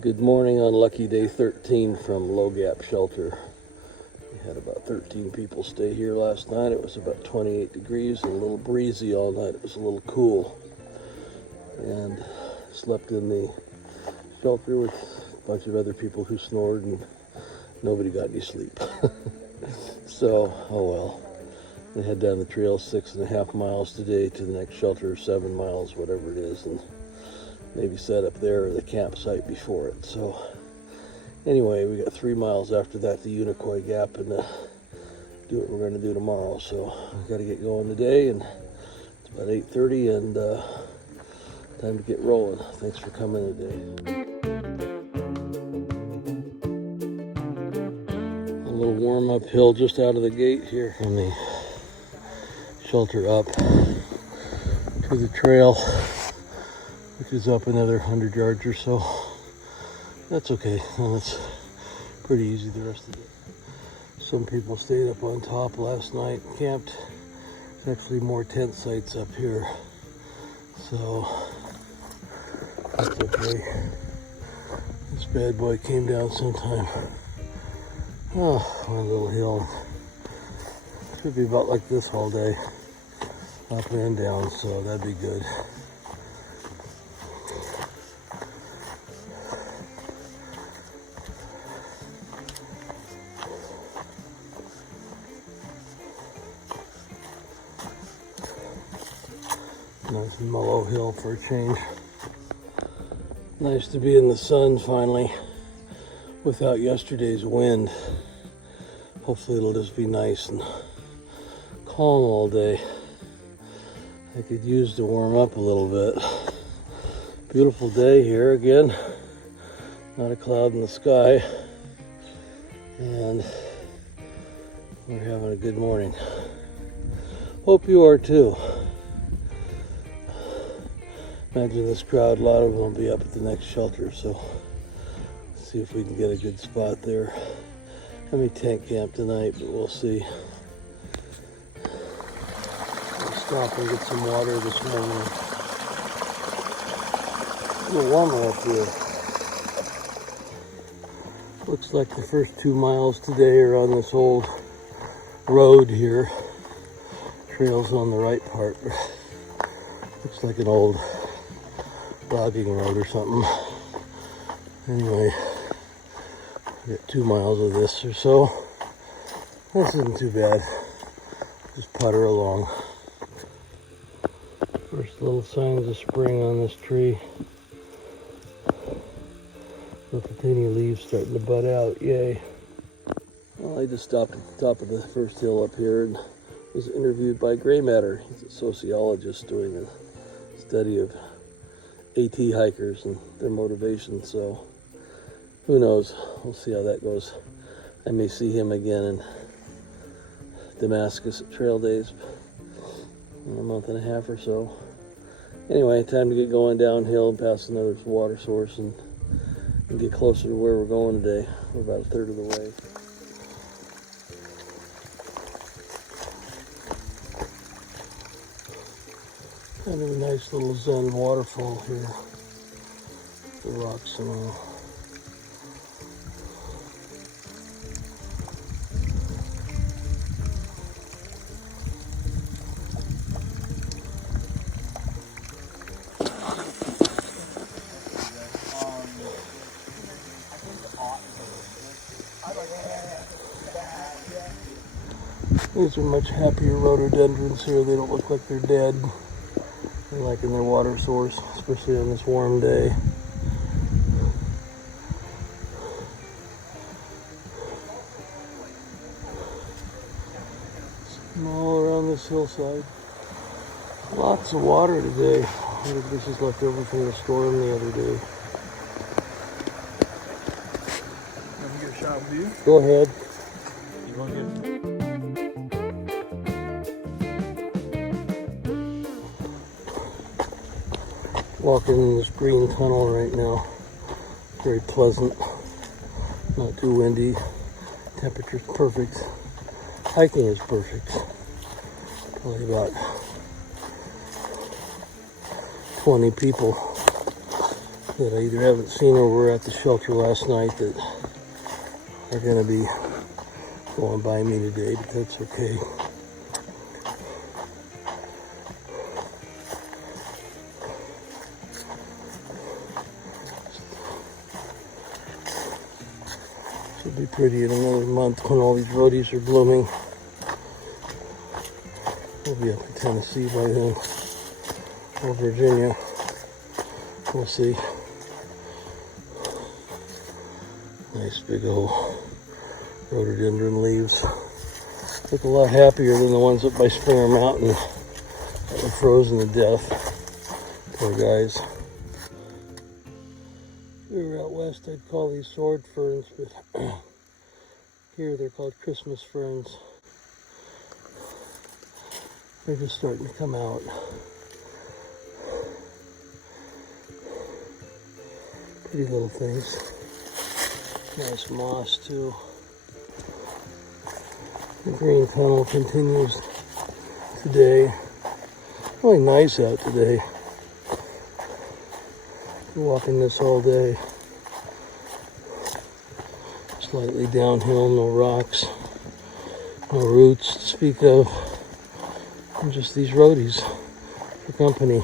Good morning on lucky day 13 from Low Gap Shelter. We had about 13 people stay here last night. It was about 28 degrees and a little breezy all night. It was a little cool. And slept in the shelter with a bunch of other people who snored, and nobody got any sleep. So, oh well. We head down the trail 6.5 miles today to the next shelter, 7 miles, whatever it is, and maybe set up there or the campsite before it. So anyway, we got 3 miles after that to Unicoi Gap and do what we're going to do tomorrow. So I got to get going today, and it's about 8:30 and time to get rolling. Thanks for coming today. A little warm uphill just out of the gate here from the shelter up to the trail, which is up another 100 yards or so. That's okay. Well, that's pretty easy the rest of the day. Some people stayed up on top last night, camped. There's actually more tent sites up here, so that's okay. This bad boy came down sometime. Oh, one little hill. Should be about like this all day, up and down, so that'd be good. Nice mellow hill for a change. Nice to be in the sun finally without yesterday's wind. Hopefully it'll just be nice and calm all day. I could use to warm up a little bit. Beautiful day here again. Not a cloud in the sky. And we're having a good morning. Hope you are too. Imagine this crowd, a lot of them will be up at the next shelter, so let's see if we can get a good spot there. I may tent camp tonight, but we'll see. I'll stop and get some water this morning. A little warmer up here. Looks like the first 2 miles today are on this old road here. Trail's on the right part. Looks like an old logging road or something. Anyway, we got 2 miles of this or so. This isn't too bad. Just putter along. First little signs of spring on this tree. Little tiny leaves starting to bud out. Yay. Well, I just stopped at the top of the first hill up here and was interviewed by Gray Matter. He's a sociologist doing a study of AT hikers and their motivation, so who knows? We'll see how that goes. I may see him again in Damascus at Trail Days in a month and a half or so. Anyway, time to get going downhill and past another water source and get closer to where we're going today. We're about a third of the way. Kind of a nice little zen waterfall here. The rocks and all. These are much happier rhododendrons here. They don't look like they're dead. They're liking their water source, especially on this warm day. And all around this hillside. Lots of water today. I think this is left over from the storm the other day. Let me get a shot with you. Go ahead. You want to get... Walking in this green tunnel right now. Very pleasant. Not too windy. Temperature's perfect. Hiking is perfect. Probably about 20 people that I either haven't seen or were at the shelter last night that are going to be going by me today, but that's okay. It'll be pretty in another month when all these roadies are blooming. We'll be up in Tennessee by then, or Virginia. We'll see. Nice big old rhododendron leaves. Look a lot happier than the ones up by Springer Mountain that were frozen to death. Poor guys. If we were out west, I'd call these sword ferns, but here they're called Christmas ferns. They're just starting to come out. Pretty little things. Nice moss too. The green tunnel continues today. Really nice out today. Walking this all day. Slightly downhill, no rocks, no roots to speak of. And just these roadies for company.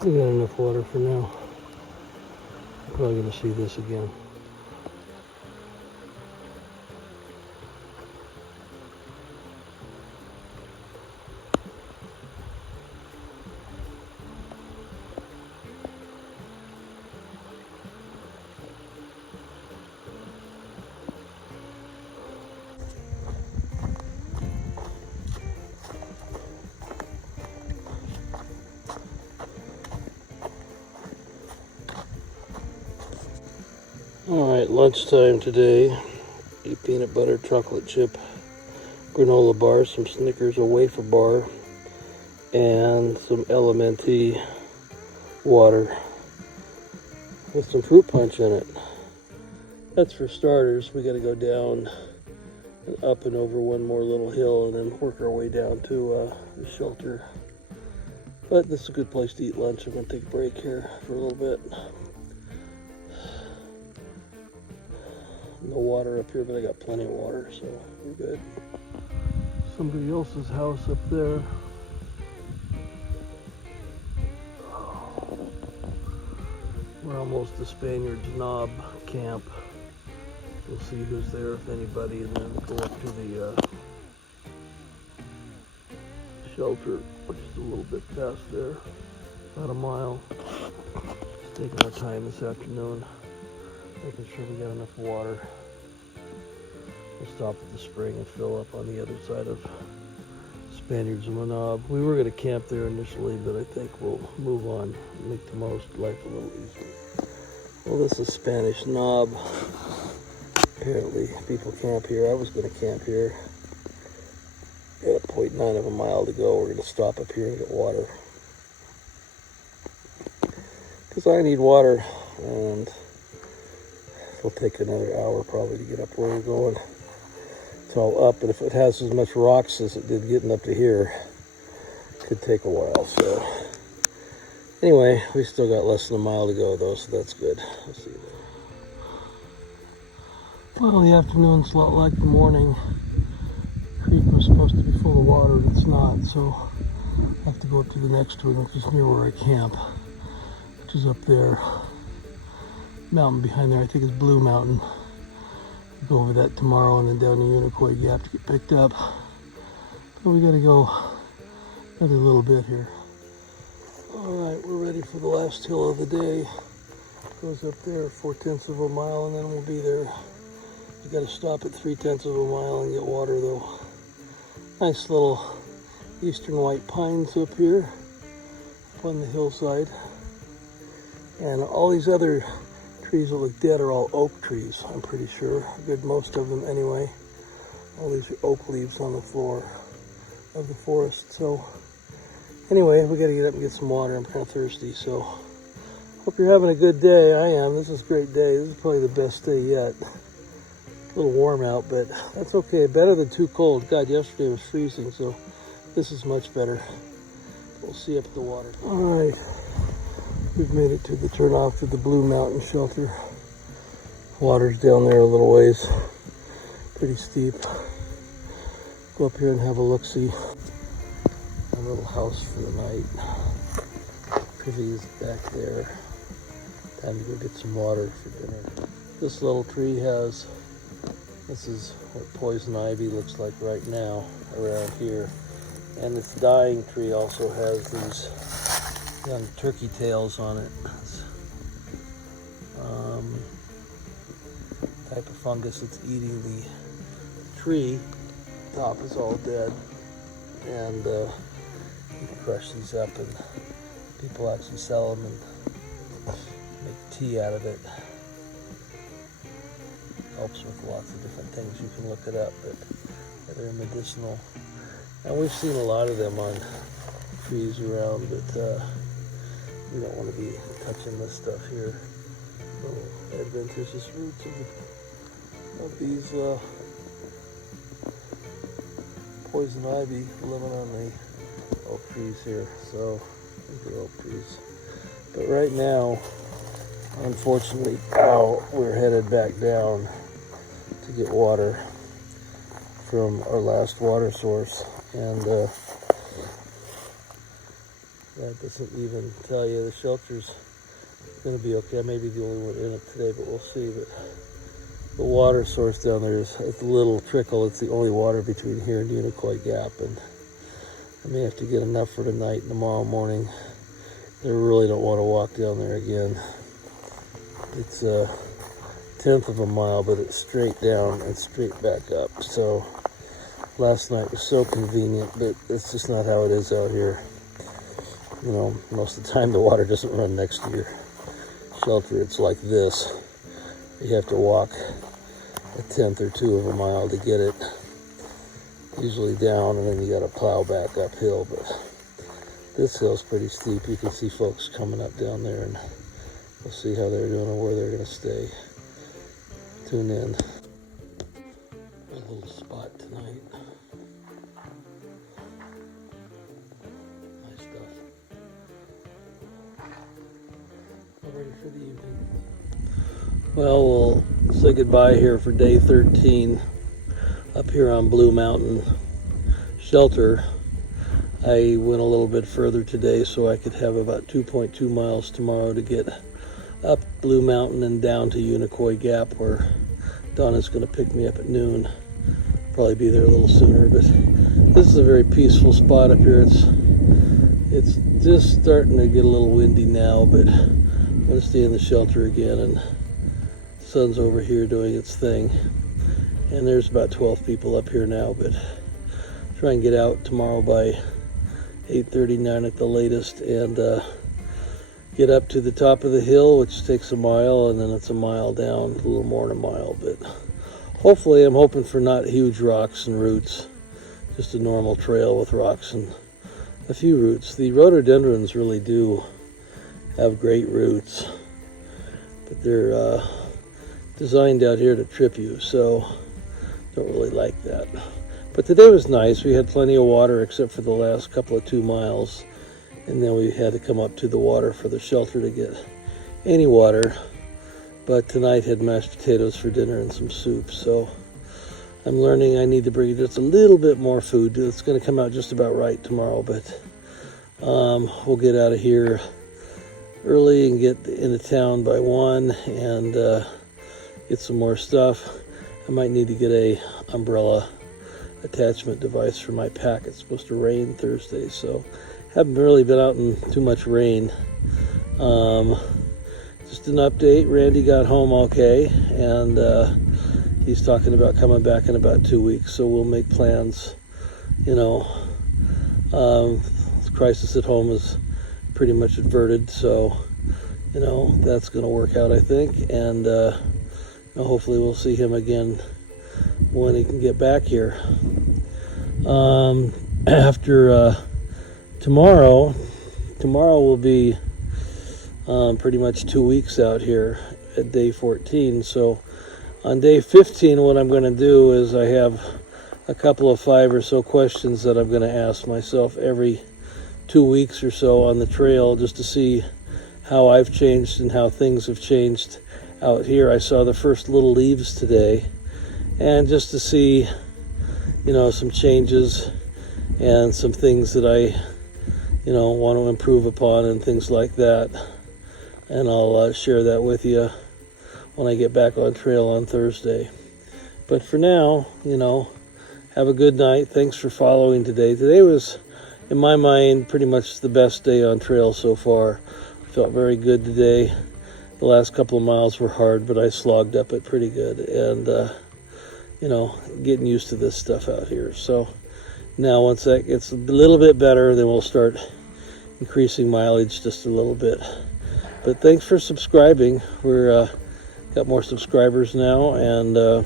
We got enough water for now. Probably gonna see this again. Alright, lunchtime today. A peanut butter chocolate chip granola bar, some Snickers, a wafer bar, and some Elementi water with some fruit punch in it. That's for starters. We got to go down and up and over one more little hill and then work our way down to the shelter. But this is a good place to eat lunch. I'm going to take a break here for a little bit. No water up here, but I got plenty of water, so we're good. Somebody else's house up there. We're almost to Spaniard's Knob camp. We'll see who's there, if anybody, and then go up to the shelter, which is a little bit past there, about a mile. Just taking our time this afternoon, making sure we got enough water. We'll stop at the spring and fill up on the other side of Spaniard's Knob. We were going to camp there initially, but I think we'll move on and make the most life a little easier. Well, this is Spanish Knob. Apparently people camp here. I was going to camp here. Got a 0.9 of a mile to go. We're going to stop up here and get water. Because I need water, and it'll take another hour probably to get up where we're going. It's all up, but if it has as much rocks as it did getting up to here, it could take a while. So anyway, we still got less than a mile to go though, so that's good. We'll see you there. Well, the afternoon's a lot like the morning. The creek was supposed to be full of water, and it's not, so I have to go up to the next one, which is near where I camp, which is up there. Mountain behind there, I think it's Blue Mountain. Go over that tomorrow and then down to Unicoi Gap to get picked up. But we gotta go another little bit here. Alright, we're ready for the last hill of the day. Goes up there 4/10 of a mile, and then we'll be there. We gotta stop at 3/10 of a mile and get water though. Nice little eastern white pines up here up on the hillside. And all these other trees that look dead are all oak trees, I'm pretty sure. A good most of them anyway. All these are oak leaves on the floor of the forest. So anyway, we gotta get up and get some water. I'm kind of thirsty, so hope you're having a good day. I am. This is a great day. This is probably the best day yet. A little warm out, but that's okay. Better than too cold. God, yesterday was freezing, so this is much better. We'll see up at the water. All right, we've made it to the turnoff to the Blue Mountain Shelter. Water's down there a little ways. Pretty steep. Go up here and have a look-see. A little house for the night. Privy is back there. Time to go get some water for dinner. This little tree has, this is what poison ivy looks like right now around here. And this dying tree also has these young turkey tails on it. Type of fungus that's eating the tree. Top is all dead, and you can crush these up, and people actually sell them and make tea out of it. Helps with lots of different things. You can look it up, but they're medicinal. And we've seen a lot of them on trees around, but we don't want to be touching this stuff here. Little adventitious roots of these poison ivy living on the oak trees here. So these are oak trees. But right now, unfortunately, we're headed back down to get water from our last water source, and that doesn't even tell you the shelter's going to be okay. I may be the only one in it today, but we'll see. But the water source down there is a little trickle. It's the only water between here and Unicoi Gap, and I may have to get enough for tonight and tomorrow morning. I really don't want to walk down there again. It's a 1/10 of a mile, but it's straight down and straight back up. So last night was so convenient, but it's just not how it is out here. You know, most of the time the water doesn't run next to your shelter. It's like this. You have to walk 1/10 or 2 of a mile to get it, usually down, and then you got to plow back uphill. But this hill's pretty steep. You can see folks coming up down there, and we'll see how they're doing and where they're going to stay. Tune in. A little spot tonight. Nice stuff. All ready for the evening. Well, we'll say goodbye here for day 13 up here on Blue Mountain Shelter. I went a little bit further today so I could have about 2.2 miles tomorrow to get up Blue Mountain and down to Unicoi Gap, where Donna's going to pick me up at noon. Probably be there a little sooner, but this is a very peaceful spot up here. It's just starting to get a little windy now, but I'm going to stay in the shelter again, and the sun's over here doing its thing. And there's about 12 people up here now, but try and get out tomorrow by 8:39 at the latest, and get up to the top of the hill, which takes a mile, and then it's a mile down, a little more than a mile. But hopefully, I'm hoping for not huge rocks and roots, just a normal trail with rocks and a few roots. The rhododendrons really do have great roots, but they're designed out here to trip you, so don't really like that. But today was nice. We had plenty of water except for the last couple of 2 miles, and then we had to come up to the water for the shelter to get any water. But tonight had mashed potatoes for dinner and some soup, so I'm learning I need to bring just a little bit more food. It's going to come out just about right tomorrow, but we'll get out of here early and get into town by 1 and get some more stuff. I might need to get a umbrella attachment device for my pack. It's supposed to rain Thursday, so haven't really been out in too much rain. Just an update. Randy got home okay, and he's talking about coming back in about 2 weeks, so we'll make plans. You know, the crisis at home is pretty much averted, so you know that's going to work out, I think, and hopefully we'll see him again when he can get back here. After tomorrow will be pretty much 2 weeks out here at day 14. So on day 15, what I'm going to do is I have a couple of 5 or so questions that I'm going to ask myself every 2 weeks or so on the trail, just to see how I've changed and how things have changed out here. I saw the first little leaves today, and just to see, some changes and some things that I, want to improve upon and things like that. And I'll share that with you when I get back on trail on Thursday. But for now, have a good night. Thanks for following today. Today was, in my mind, pretty much the best day on trail so far. Felt very good today. The last couple of miles were hard, but I slogged up it pretty good. And, getting used to this stuff out here. So now once that gets a little bit better, then we'll start increasing mileage just a little bit. But thanks for subscribing. We're got more subscribers now, and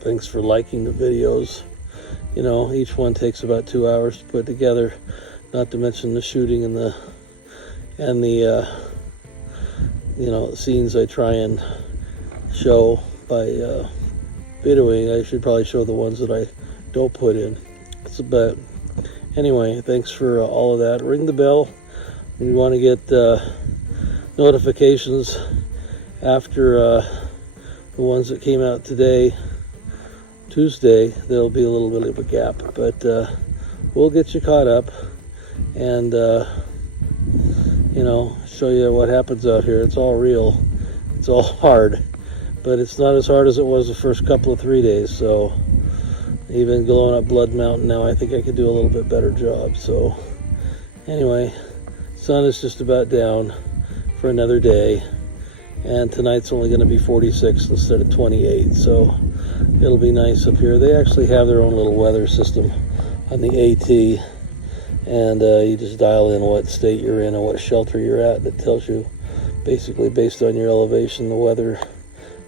thanks for liking the videos. Each one takes about 2 hours to put together, not to mention the shooting and the scenes I try and show by videoing. I should probably show the ones that I don't put in. But anyway, thanks for all of that. Ring the bell when you want to get notifications after the ones that came out today, Tuesday. There'll be a little bit of a gap, but we'll get you caught up and show you what happens out here. It's all real. It's all hard, but it's not as hard as it was the first couple of 3 days. So even going up Blood Mountain now, I think I could do a little bit better job. So anyway, sun is just about down for another day, and tonight's only going to be 46 instead of 28, so it'll be nice up here. They actually have their own little weather system on the AT, and you just dial in what state you're in and what shelter you're at, and it tells you basically based on your elevation the weather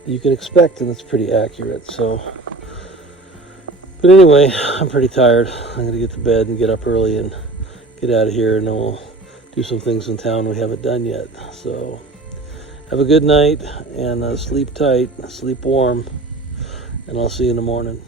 you can expect, and it's pretty accurate. So, but anyway, I'm pretty tired. I'm going to get to bed and get up early and get out of here, and then we'll do some things in town we haven't done yet. So have a good night, and sleep tight, sleep warm, and I'll see you in the morning.